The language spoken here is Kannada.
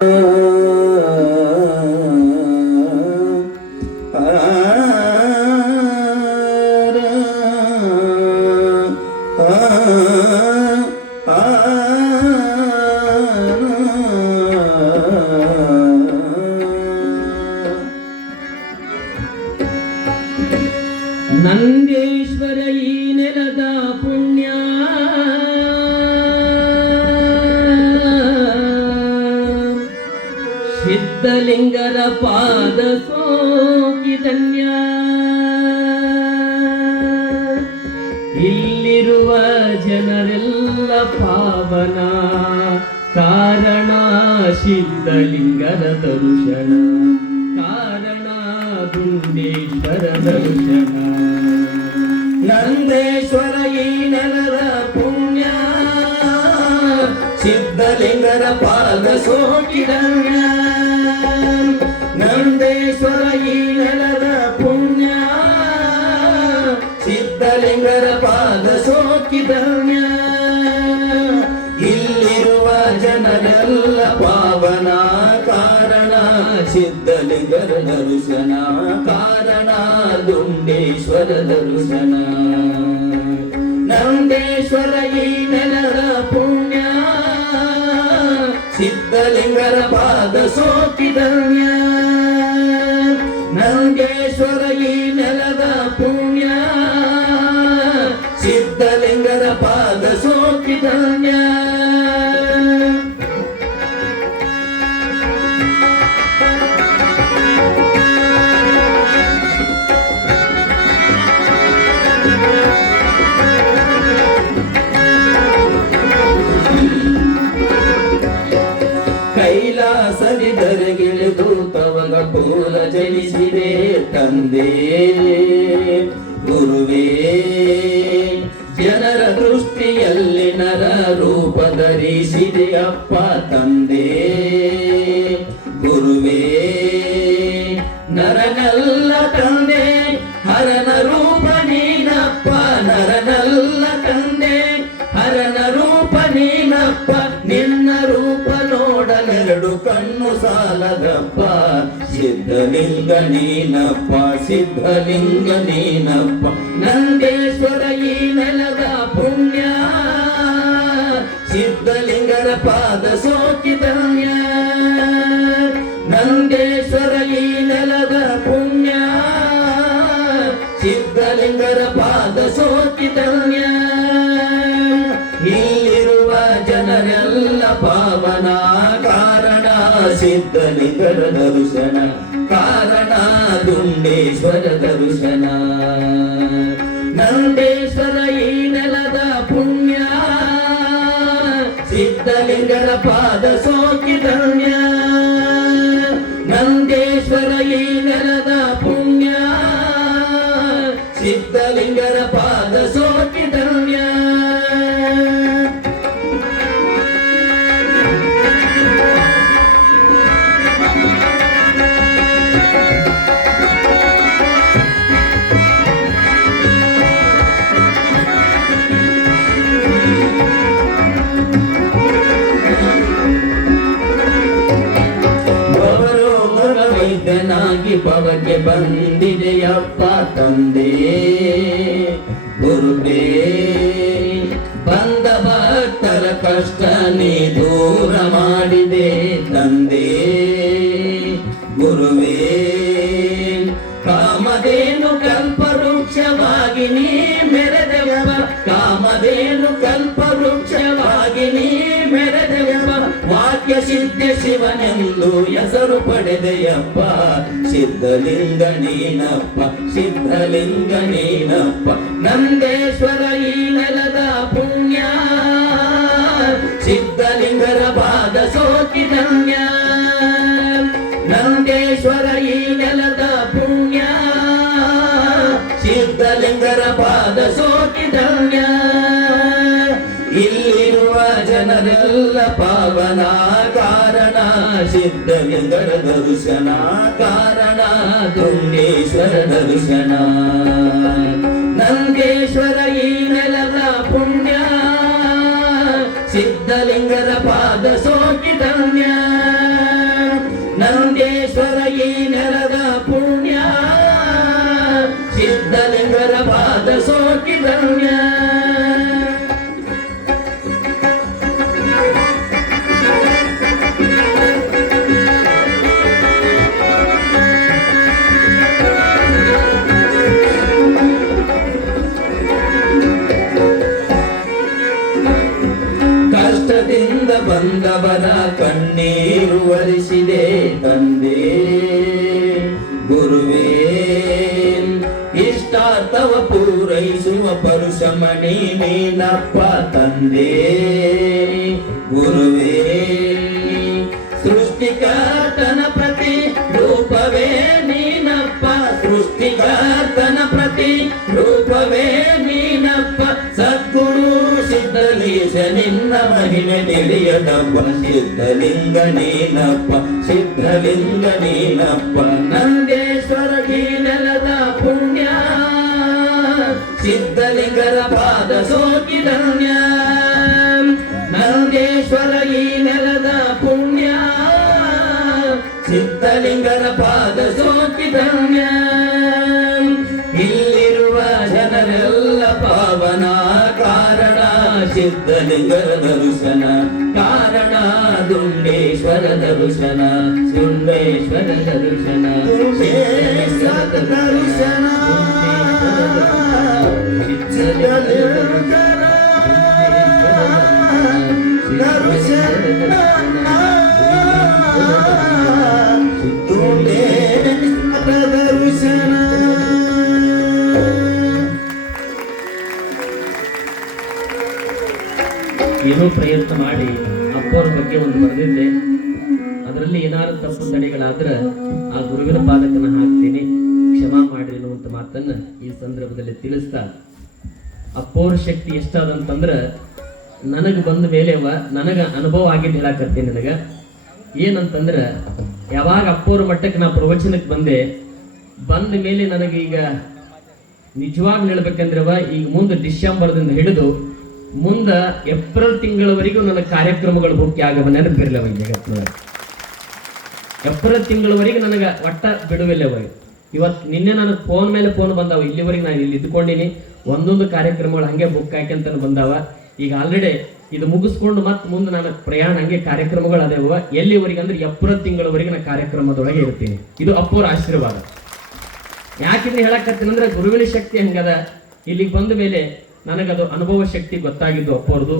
ನಂದೇಶ್ವರ ಸಿದ್ಧಲಿಂಗರ ಪಾದ ಸೋಕಿದನ್ಯ ಇಲ್ಲಿರುವ ಜನರೆಲ್ಲ ಪಾವನ ಕಾರಣ ಸಿದ್ಧಲಿಂಗರ ದರ್ಶನ. ಕಾರಣ ಗುಂಡೇಶ್ವರ ದರ್ಶನ. ನಂದೇಶ್ವರ ಈ ನೆಲದ ಪುಣ್ಯ. ಸಿದ್ಧಲಿಂಗರ ಪಾದ ಸೋಕಿದನ್ಯ ಸಿದ್ಧಲಿಂಗರ ದರ್ಶನ ಕಾರಣ ದುಂಡೇಶ್ವರ ದರ್ಶನ. ನಂದೇಶ್ವರ ಈ ನೆಲದ ಪುಣ್ಯ ಸಿದ್ಧಲಿಂಗರ ಪಾದ ಸೋಕಿದನ್ಯ ಕೈಲಾಸದಿ ದರಗಿಳಿದು ತವಗ ಪೂಲ ಜನಿಸಿದೆ ತಂದೆ. ಗುರುವೇ ಜನರ ದೃಷ್ಟಿಯಲ್ಲಿ ನರ ರೂಪ ಧರಿಸಿದೆ ಅಪ್ಪ ತಂದೆ. ನೋಡಲೆರಡು ಕಣ್ಣು ಸಾಲದಪ್ಪ. ಸಿದ್ಧಲಿಂಗ ನೀನಪ್ಪ ಸಿದ್ಧಲಿಂಗ ನೀನಪ್ಪ. ನಂದೇಶ್ವರ ಈ ಕಾರಣ ಸಿದ್ಧಲಿಂಗರ ದರ್ಶನ ಕಾರಣ ದುಂಡೇಶ್ವರ ದರ್ಶನ ನಂದೇಶ್ವರ ಈ ನೆಲದ ಪುಣ್ಯ ಸಿದ್ಧಲಿಂಗರ ಪಾದ ಸೋಕಿದನ್ಯ ನಂದೇಶ್ವರ ವೈದ್ಯನಾಗಿ ಪವಕ್ಕೆ ಬಂದಿದೆಯಪ್ಪ ತಂದೆ. ಗುರುಬೇ ಬಂದ ಭಕ್ತರ ಕಷ್ಟ ನೀ ದೂರ ಮಾಡಿದೆ ತಂದೆ. ವಾಕ್ಯ ಸಿದ್ಧ ಶಿವನೆಂದು ಹೆಸರು ಪಡೆದೆಯಪ್ಪ. ಸಿದ್ಧಲಿಂಗ ನೀನಪ್ಪ ಸಿದ್ಧಲಿಂಗ ನೀನಪ್ಪ ನಂದೇಶ್ವರ ಈ ನೆಲದ ಪುಣ್ಯ. ಸಿದ್ಧಲಿಂಗರ ಬಾದ ಸೋಕಿದನ್ಯ ಪಾವನ ಕಾರಣ ಸಿದ್ಧಲಿಂಗರ ದರ್ಶನ ಕಾರಣ ತುಂಗೇಶ್ವರ ದರ್ಶನ. ನಂದೇಶ್ವರ ಈ ನೆಲದ ಪುಣ್ಯ ಸಿದ್ಧಲಿಂಗರ ಪಾದ ಸೋಕಿದನ್ಯ ಬಂದವರ ಕಣ್ಣೀರು ವರಿಸಿದೆ ತಂದೆ. ಗುರುವೇ, ಇಷ್ಟಾರ್ಥವ ಪೂರೈಸುವ ಪರುಷಮಣಿ ನೀನಪ್ಪ ತಂದೆ. ಗುರುವೇ, ಸೃಷ್ಟಿಕರ್ತನ ಪ್ರತಿ ರೂಪವೇ ನೀನಪ್ಪ. ಸೃಷ್ಟಿಕರ್ತನ ಪ್ರತಿ ರೂಪವೇ ತಿಳಿಯದಪ್ಪ ಸಿದ್ಧಲಿಂಗ ನೀನಪ್ಪ ಸಿದ್ಧಲಿಂಗ ನೀನಪ್ಪ ನಂದೇಶ್ವರ ನೆಲದ ಪುಣ್ಯ ಸಿದ್ಧಲಿಂಗರ ಪಾದ ಸೋಕಿದಣ್ಯ ನಂದೇಶ್ವರ ಈ ನೆಲದ ಪುಣ್ಯ ಸಿದ್ಧಲಿಂಗರ ಪಾದ ಸೋಕಿ ಇಲ್ಲಿರುವ ಸಿದ್ಧಲಿಂಗರ ದರ್ಶನ ಕಾರಣ ದುಂಡೇಶ್ವರ ದರ್ಶನ ಸುಂಡೇಶ್ವರ ದರ್ಶನ ಸಿದ್ಧೇಶ್ವರ ದರ್ಶನ ಮಾಡಿ ಅಪ್ಪವ್ರ ಬಗ್ಗೆ ಒಂದು ಬರೆದಿದ್ದೆ ಅದರಲ್ಲಿ ಏನಾದ್ರು ತಪ್ಪು ತಡೆಗಳಾದ್ರೆ ಆ ಗುರುವಿನ ಪಾದಕನ ಹಾಕ್ತೀನಿ, ಕ್ಷಮಾ ಮಾಡಿ ಅನ್ನುವಂಥ ಮಾತನ್ನ ಈ ಸಂದರ್ಭದಲ್ಲಿ ತಿಳಿಸ್ತಾ. ಅಪ್ಪವ್ರ ಶಕ್ತಿ ಎಷ್ಟಾದಂತಂದ್ರ, ನನಗೆ ಬಂದ ಮೇಲೆ ನನಗ ಅನುಭವ ಆಗಿದ್ದು ಹೇಳಾಕತ್ತೀನಿ ನನಗ. ಏನಂತಂದ್ರ, ಯಾವಾಗ ಅಪ್ಪವ್ರ ಮಟ್ಟಕ್ಕೆ ನಾ ಪ್ರವಚನಕ್ಕೆ ಬಂದೆ, ಬಂದ ಮೇಲೆ ನನಗೆ ಈಗ ಹೇಳ್ಬೇಕಂದ್ರವ ಈಗ ಮುಂದೆ ಡಿಸೆಂಬರ್ದಿಂದ ಹಿಡಿದು ಮುಂದ ಏಪ್ರಿಲ್ ತಿಂಗಳವರೆಗೂ ನನ್ನ ಕಾರ್ಯಕ್ರಮಗಳು ಬುಕ್ ಆಗವ ಈ ಜಗತ್ತಿನೊಳಗೆ. ಏಪ್ರಿಲ್ ತಿಂಗಳವರೆಗೆ ನನಗೆ ಒಟ್ಟ ಬಿಡುವಿಲ್ಲವ ಇವತ್ತು ನಿನ್ನೆ ನನಗೆ ಫೋನ್ ಮೇಲೆ ಫೋನ್ ಬಂದಾವ, ಇಲ್ಲಿವರೆಗೆ ನಾನು ಇಲ್ಲಿ ಇದ್ಕೊಂಡಿನಿ. ಒಂದೊಂದು ಕಾರ್ಯಕ್ರಮಗಳು ಹಂಗೆ ಬುಕ್ ಹಾಕ್ಯಂತ ಬಂದಾವ. ಈಗ ಆಲ್ರೆಡಿ ಇದು ಮುಗಿಸ್ಕೊಂಡು ಮತ್ತೆ ಮುಂದೆ ನನ್ನ ಪ್ರಯಾಣ ಹಂಗೆ ಕಾರ್ಯಕ್ರಮಗಳು ಅದೇವ. ಎಲ್ಲಿವರೆಗೆ ಅಂದ್ರೆ ಏಪ್ರಿಲ್ ತಿಂಗಳವರೆಗೆ ನಾನು ಕಾರ್ಯಕ್ರಮದೊಳಗೆ ಇರ್ತೀನಿ. ಇದು ಅಪ್ಪೋರ ಆಶೀರ್ವಾದ. ಯಾಕಿದ್ರೆ ಹೇಳಕತ್ತೀನಿ ಅಂದ್ರೆ ಗುರುವಿನ ಶಕ್ತಿ ಹಂಗದ. ಇಲ್ಲಿಗೆ ಬಂದ ಮೇಲೆ ನನಗದು ಅನುಭವ ಶಕ್ತಿ ಗೊತ್ತಾಗಿದ್ದು ಅಪ್ಪವ್ರದು